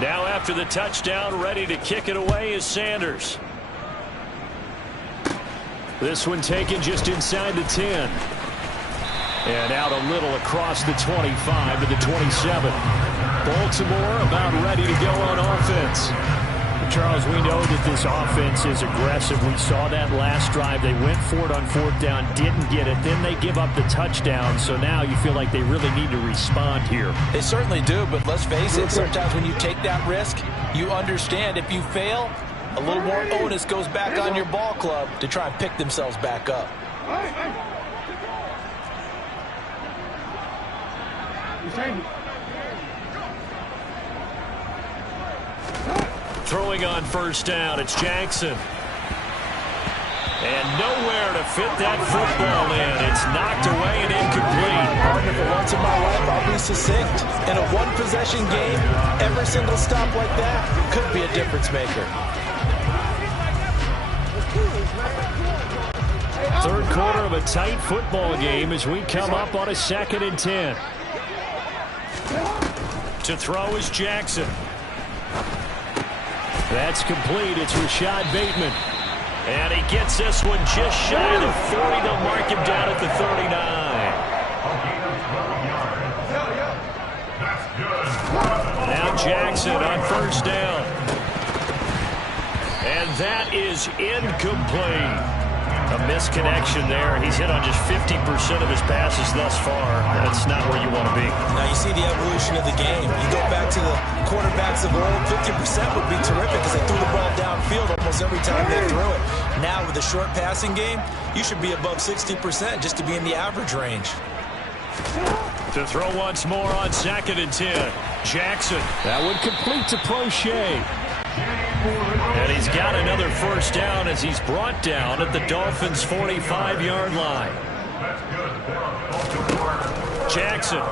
Now after the touchdown, ready to kick it away is Sanders. This one taken just inside the 10. And out a little across the 25 to the 27. Baltimore about ready to go on offense. Charles, we know that this offense is aggressive. We saw that last drive. They went for it on 4th down, didn't get it. Then they give up the touchdown. So now you feel like they really need to respond here. They certainly do, but let's face it, sometimes when you take that risk, you understand if you fail, a little more onus goes back on your ball club to try and pick themselves back up. Throwing on 1st down, it's Jackson. And nowhere to fit that football in. It's knocked away and incomplete. Partner, for once in my life, I'll be succinct. In a one-possession game, every single stop like that could be a difference maker. 3rd quarter of a tight football game as we come up on a 2nd and 10. To throw is Jackson. That's complete. It's Rashad Bateman. And he gets this one just shy of the 40. They'll mark him down at the 39. Now Jackson on 1st down. And that is incomplete. A misconnection there. He's hit on just 50% of his passes thus far. That's not where you want to be. Now you see the evolution of the game. You go back to the quarterbacks of old, 50% would be terrific because they threw the ball downfield almost every time they threw it. Now with the short passing game, you should be above 60% just to be in the average range. To throw once more on 2nd and 10. Jackson. That one complete to Prochet. And he's got another 1st down as he's brought down at the Dolphins' 45-yard line. Jackson.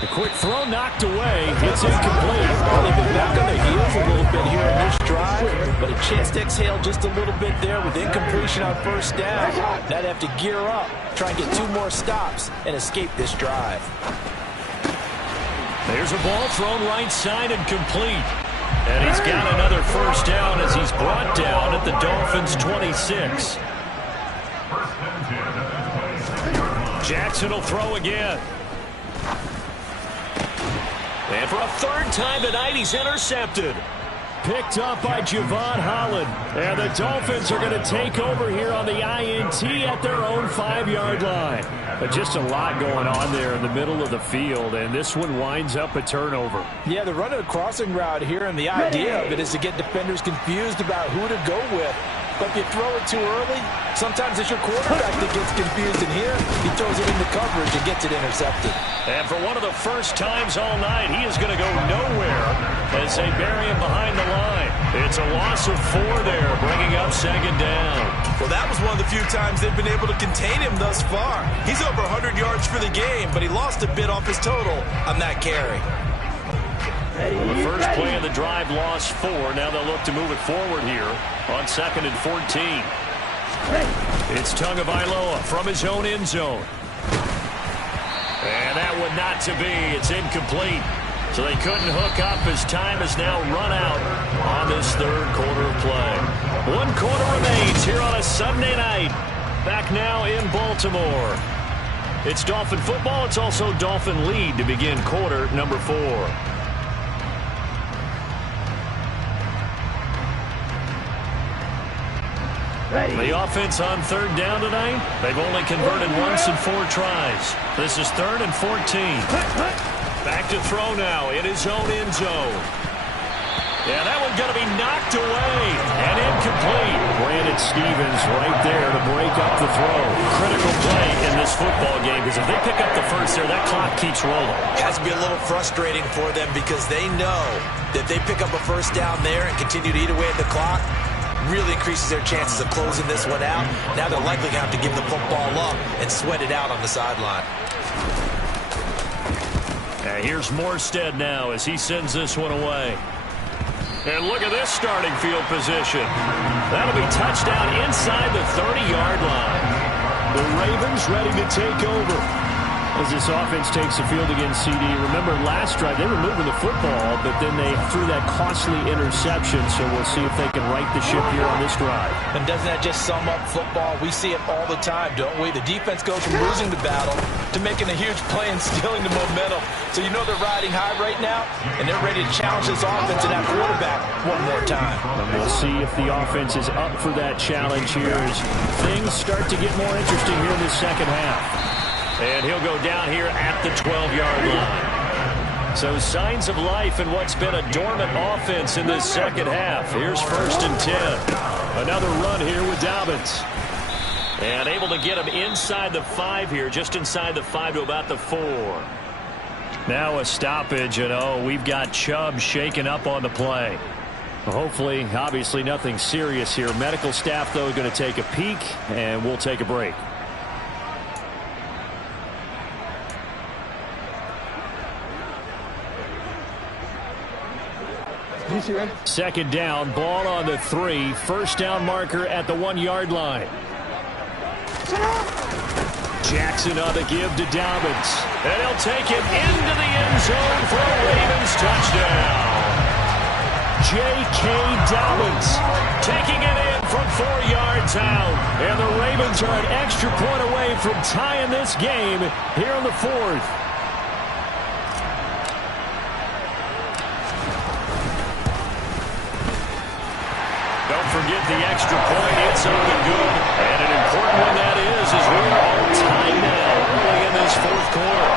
The quick throw knocked away. It's incomplete. Well, they've been back on their heels a little bit here in this drive, but a chance to exhale just a little bit there with incompletion on 1st down. Now they have to gear up, try and get 2 more stops, and escape this drive. There's a ball thrown right side and complete. And he's got another 1st down as he's brought down at the Dolphins' 26. Jackson will throw again. And for a 3rd time tonight, he's intercepted. Picked up by Javon Holland. And the Dolphins are going to take over here on the INT at their own 5-yard line. But just a lot going on there in the middle of the field, and this one winds up a turnover. Yeah, they're running a crossing route here, and the idea of it is to get defenders confused about who to go with. But if you throw it too early, sometimes it's your quarterback that gets confused, and here he throws it into coverage and gets it intercepted. And for one of the first times all night, he is going to go nowhere as they bury him behind the line. It's a loss of 4 there, bringing up 2nd down. Well, that was one of the few times they've been able to contain him thus far. He's over 100 yards for the game, but he lost a bit off his total on that carry. Well, the first play of the drive lost 4. Now they'll look to move it forward here on 2nd and 14. It's Tagovailoa from his own end zone. And that one not to be. It's incomplete. So they couldn't hook up as time has now run out on this 3rd quarter of play. 1 quarter remains here on a Sunday night. Back now in Baltimore. It's Dolphin football. It's also Dolphin lead to begin quarter number 4. The offense on 3rd down tonight, they've only converted once in 4 tries. This is 3rd and 14. Back to throw now in his own end zone. Yeah, that one's going to be knocked away and incomplete. Brandon Stevens right there to break up the throw. Critical play in this football game because if they pick up the 1st there, that clock keeps rolling. It has to be a little frustrating for them because they know that if they pick up a 1st down there and continue to eat away at the clock, really increases their chances of closing this one out. Now they're likely going to have to give the football up and sweat it out on the sideline. Here's Morstead now as he sends this one away. And look at this starting field position. That'll be touchdown inside the 30-yard line. The Ravens ready to take over as this offense takes the field against CD. Remember, last drive, they were moving the football, but then they threw that costly interception, so we'll see if they can right the ship here on this drive. And doesn't that just sum up football? We see it all the time, don't we? The defense goes from losing the battle to making a huge play and stealing the momentum. So you know they're riding high right now, and they're ready to challenge this offense and that quarterback one more time. And we'll see if the offense is up for that challenge here as things start to get more interesting here in the second half. And he'll go down here at the 12-yard line. So signs of life in what's been a dormant offense in this second half. Here's 1st and 10. Another run here with Dobbins. And able to get him inside the 5 here, just inside the 5 to about the 4. Now a stoppage, and we've got Chubb shaken up on the play. Hopefully, obviously nothing serious here. Medical staff, though, going to take a peek, and we'll take a break. Second down, ball on the 3. First down marker at the 1-yard line. Jackson on the give to Dobbins. And he'll take it into the end zone for a Ravens touchdown. J.K. Dobbins taking it in from 4 yards out. And the Ravens are an extra point away from tying this game here in the 4th. Forget the extra point. It's up and good. And an important one that is as we are all tied now early in this 4th quarter.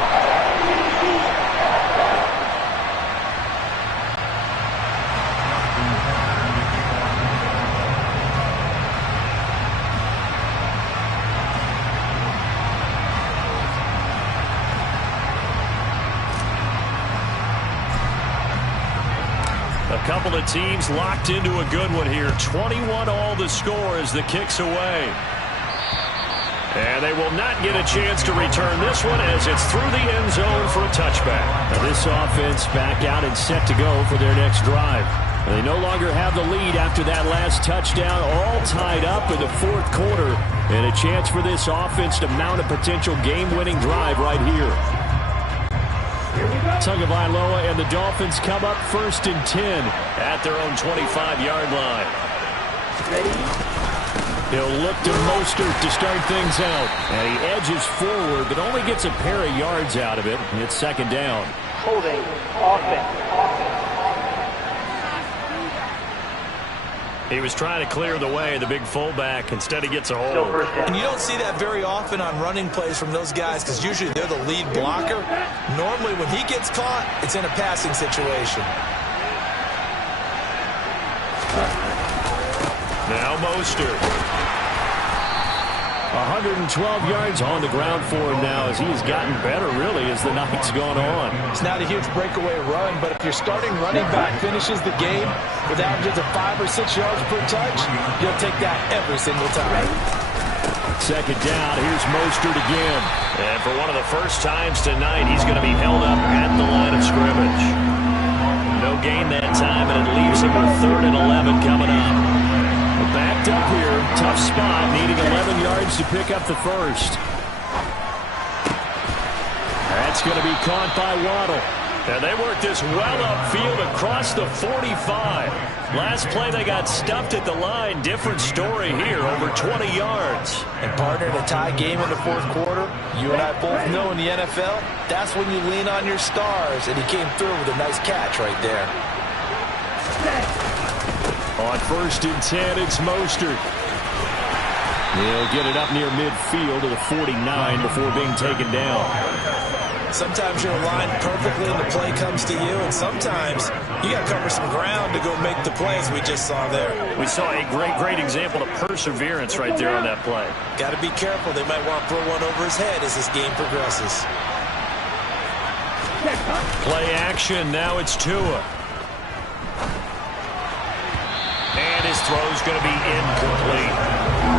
A couple of teams locked into a good one here. 21 all the score as the kick's away. And they will not get a chance to return this one as it's through the end zone for a touchback. Now this offense back out and set to go for their next drive. They no longer have the lead after that last touchdown, all tied up in the 4th quarter. And a chance for this offense to mount a potential game-winning drive right here. Tagovailoa and the Dolphins come up 1st and 10 at their own 25-yard line. He'll look to Mostert to start things out. And he edges forward, but only gets a pair of yards out of it. It's 2nd down. Holding offense. He was trying to clear the way, the big fullback. Instead, he gets a hold. And you don't see that very often on running plays from those guys because usually they're the lead blocker. Normally, when he gets caught, it's in a passing situation. Now Mostert. 112 yards on the ground for him now as he's gotten better, really, as the night's gone on. It's not a huge breakaway run, but if your starting running back finishes the game with averages of 5 or 6 yards per touch, you'll take that every single time. 2nd down, here's Mostert again. And for one of the first times tonight, he's going to be held up at the line of scrimmage. No gain that time, and it leaves him with 3rd and 11 coming up. Backed up here, tough spot, needing 11 yards to pick up the first. That's going to be caught by Waddle. And they worked this well upfield across the 45. Last play they got stuffed at the line. Different story here, over 20 yards. And partner, in a tie game in the 4th quarter, you and I both know in the NFL, that's when you lean on your stars. And he came through with a nice catch right there. On 1st and 10, it's Mostert. He'll get it up near midfield to the 49 before being taken down. Sometimes you're aligned perfectly and the play comes to you, and sometimes you got to cover some ground to go make the play, as we just saw there. We saw a great example of perseverance right there on that play. Got to be careful. They might want to throw one over his head as this game progresses. Play action. Now it's Tua. And his throw's going to be incomplete.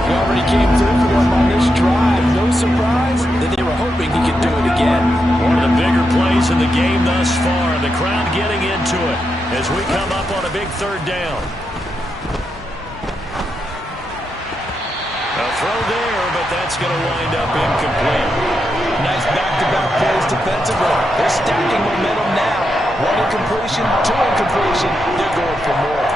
He already came through for them on this drive. No surprise that they were hoping he could do it again. One of the bigger plays in the game thus far. The crowd getting into it as we come up on a big 3rd down. throw there, but that's going to wind up incomplete. Nice back-to-back plays defensively. They're stacking momentum now. One incompletion, two incompletion. They're going for more.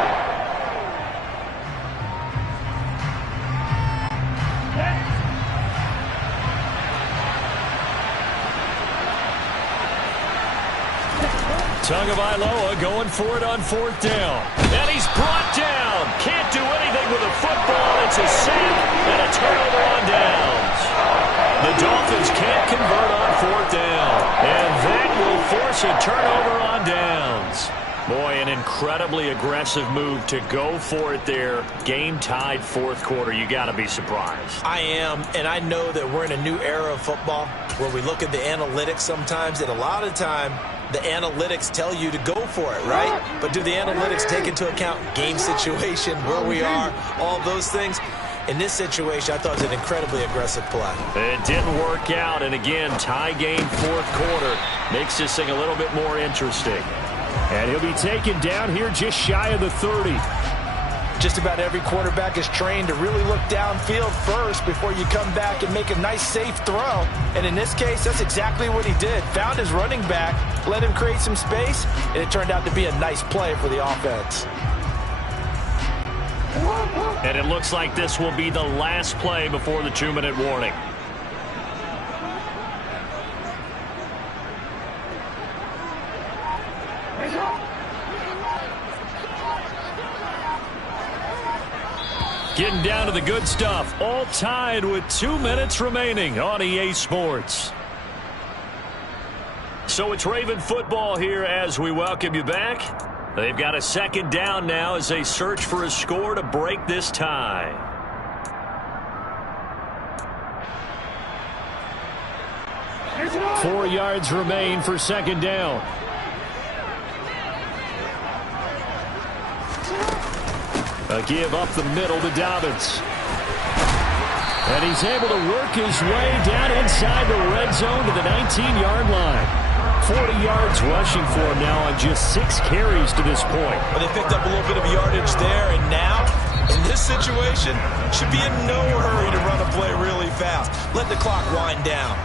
Tagovailoa going for it on 4th down. And he's brought down. Can't do anything with a football. It's a sack and a turnover on downs. The Dolphins can't convert on 4th down. And that will force a turnover on downs. Boy, an incredibly aggressive move to go for it there. Game tied 4th quarter. You got to be surprised. I am, and I know that we're in a new era of football where we look at the analytics sometimes, and a lot of time the analytics tell you to go for it, right? But do the analytics take into account game situation, where we are, all those things? In this situation, I thought it was an incredibly aggressive play. It didn't work out, and again, tie game 4th quarter makes this thing a little bit more interesting. And he'll be taken down here just shy of the 30. Just about every quarterback is trained to really look downfield first before you come back and make a nice, safe throw. And in this case, that's exactly what he did. Found his running back, let him create some space, and it turned out to be a nice play for the offense. And it looks like this will be the last play before the 2-minute warning. Getting down to the good stuff. All tied with 2 minutes remaining on EA Sports. So it's Raven football here as we welcome you back. They've got a 2nd down now as they search for a score to break this tie. Four yards remain for 2nd down. A give up the middle to Dobbins. And he's able to work his way down inside the red zone to the 19-yard line. 40 yards rushing for him now on just 6 carries to this point. Well, they picked up a little bit of yardage there, and now, in this situation, should be in no hurry to run a play really fast. Let the clock wind down.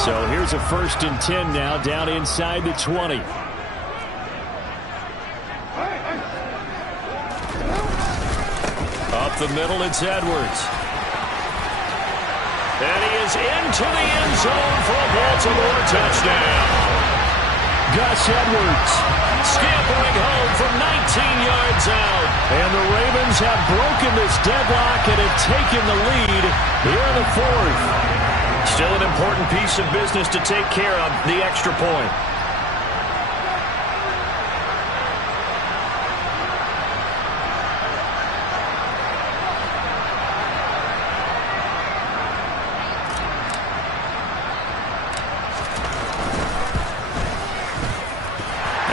So here's a 1st and 10 now, down inside the 20. Up the middle, it's Edwards. And he is into the end zone for a Baltimore touchdown. Gus Edwards scampering home from 19 yards out. And the Ravens have broken this deadlock and have taken the lead here in the 4th. Still an important piece of business to take care of, the extra point.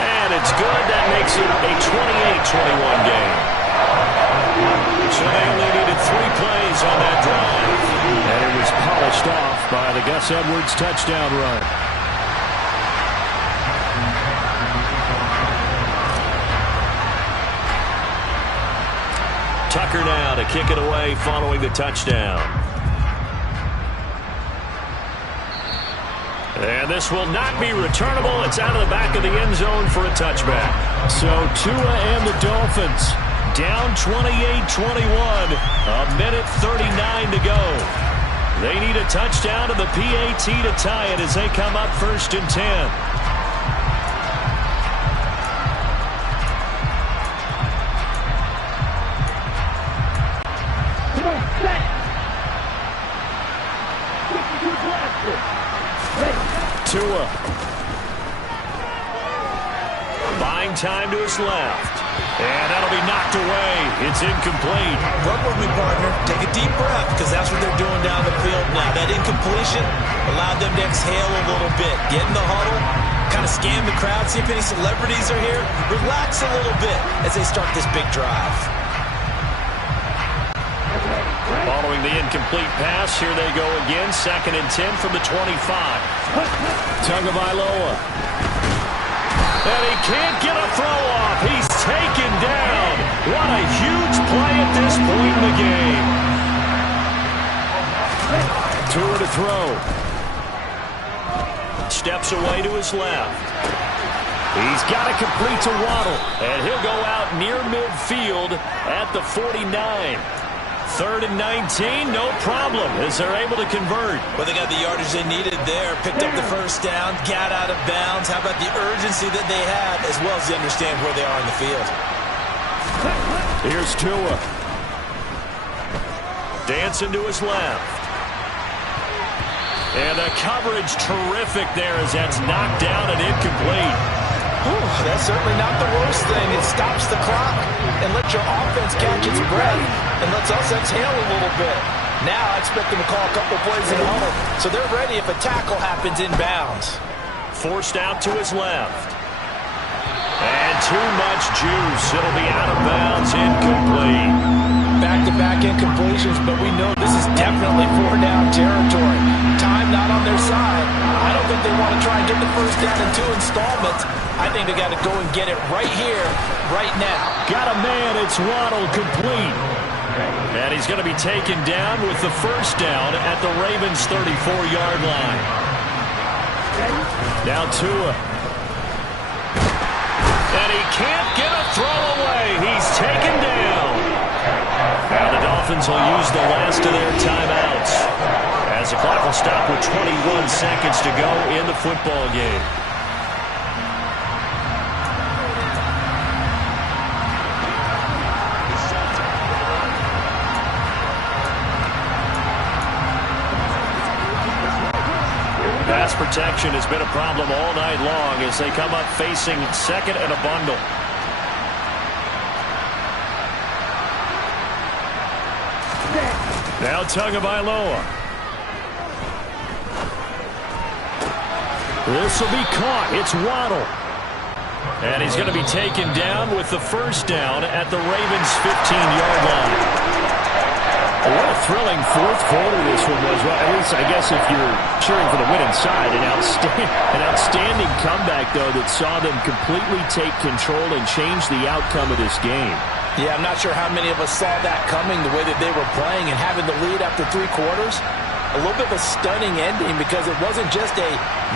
And it's good. That makes it a 28-21 game. So they only needed 3 plays on that drive. And it was polished off by the Gus Edwards touchdown run. Tucker now to kick it away following the touchdown. And this will not be returnable. It's out of the back of the end zone for a touchback. So Tua and the Dolphins down 28-21. A minute 39 to go. They need a touchdown to the PAT to tie it as they come up 1st and 10. Tua. Buying time to his left. And that'll be knocked away. It's incomplete. Run with me, partner. Take a deep breath, because that's what they're doing down the field now. That incompletion allowed them to exhale a little bit. Get in the huddle, kind of scan the crowd, see if any celebrities are here. Relax a little bit as they start this big drive. Following the incomplete pass, here they go again. 2nd and 10 from the 25. Tagovailoa. And he can't get a throw off. He's taken down. What a huge play at this point in the game. Tua to throw. Steps away to his left. He's got it complete to Waddle. And he'll go out near midfield at the 49. 3rd and 19, no problem, as they're able to convert. Well, they got the yardage they needed there, picked up the first down, got out of bounds. How about the urgency that they have, as well as they understand where they are in the field. Here's Tua. Dancing to his left. And the coverage terrific there as that's knocked down and incomplete. Whew, that's certainly not the worst thing. It stops the clock and lets your offense catch its breath and lets us exhale a little bit. Now I expect them to call a couple plays in the huddle, so they're ready if a tackle happens inbounds. Forced out to his left. And too much juice. It'll be out of bounds, incomplete. Back-to-back incompletions, but we know this is definitely 4-down territory. Time not on their side. I don't think they want to try and get the first down in 2 installments. I think they got to go and get it right here, right now. Got a man. It's Waddle, complete. And he's going to be taken down with the first down at the Ravens' 34-yard line. Now Tua. And he can't get a throw away. He's taken down. Now the Dolphins will use the last of their timeouts, as the clock will stop with 21 seconds to go in the football game. Pass protection has been a problem all night long as they come up facing 2nd and a bundle. Now Tagovailoa. This will be caught. It's Waddle. And he's going to be taken down with the first down at the Ravens' 15-yard line. What a thrilling 4th quarter this one was. Well, at least I guess if you're cheering for the winning side, an outstanding comeback, though, that saw them completely take control and change the outcome of this game. Yeah, I'm not sure how many of us saw that coming, the way that they were playing and having the lead after 3 quarters. A little bit of a stunning ending because it wasn't just a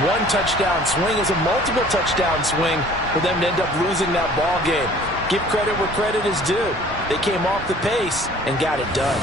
1-touchdown swing. It was a multiple touchdown swing for them to end up losing that ball game. Give credit where credit is due. They came off the pace and got it done.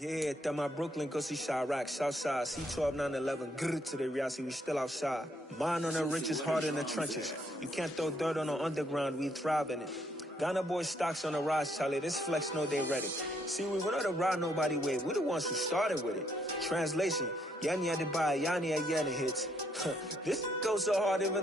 Yeah, that my Brooklyn, go see Chirac, Southside, C12, 911, grr to the Riasi, we still outside. Mine on the riches, hard in the trenches. You can't throw dirt on the underground, we thrive in it. Ghana boys stocks on the rise, Charlie, this flex know they ready. See, we were not to ride nobody wave, we the ones who started with it. Translation, Yani had to buy, Yani again hits. This goes so hard even